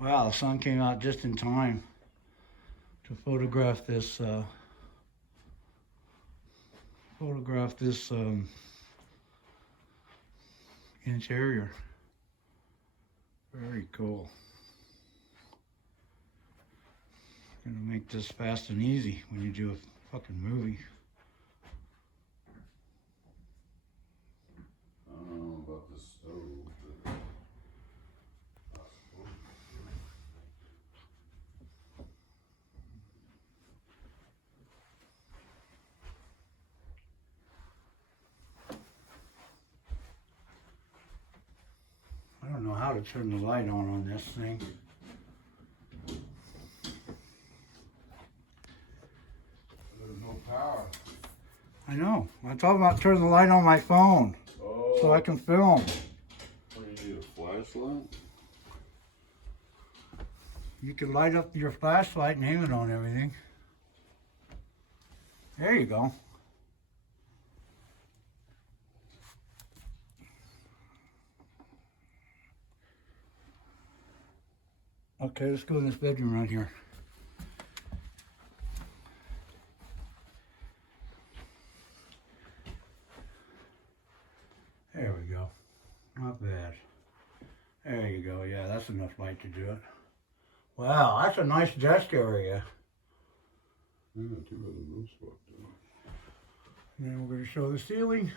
Wow, the sun came out just in time to photograph this interior. Very cool. Gonna make this fast and easy when you do a fucking movie. I don't know about the stove, but I don't know how to turn the light on this thing. there's no power. I know. I'm talking about turning the light on my phone Oh, so I can film. what do you need, a flashlight? You can light up your flashlight and aim it on everything. There you go. Okay, let's go in this bedroom right here. There we go. Not bad. There you go. Yeah, that's enough light to do it. Wow, that's a nice desk area. Yeah, too bad there's no spot there. And then we're going to show the ceiling.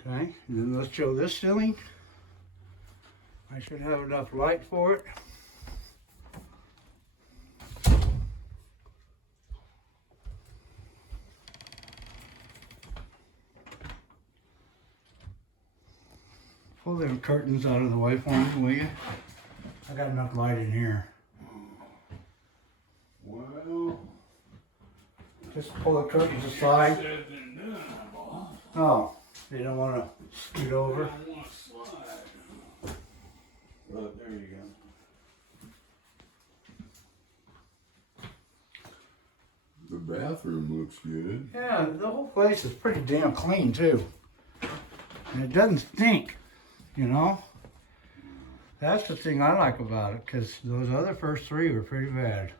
Okay, and then let's show this ceiling. I should have enough light for it. Pull them curtains out of the way for me, will you? I got enough light in here. Well, Just pull the curtains aside. said and done, boss. Oh, you don't want to scoot over? I want to slide. Right, there you go. The bathroom looks good. Yeah, the whole place is pretty damn clean too. And it doesn't stink, you know? That's the thing I like about it, because those other first three were pretty bad.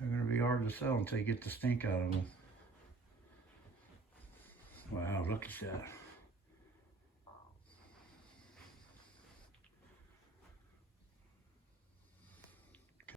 They're going to be hard to sell until you get the stink out of them. Wow, look at that.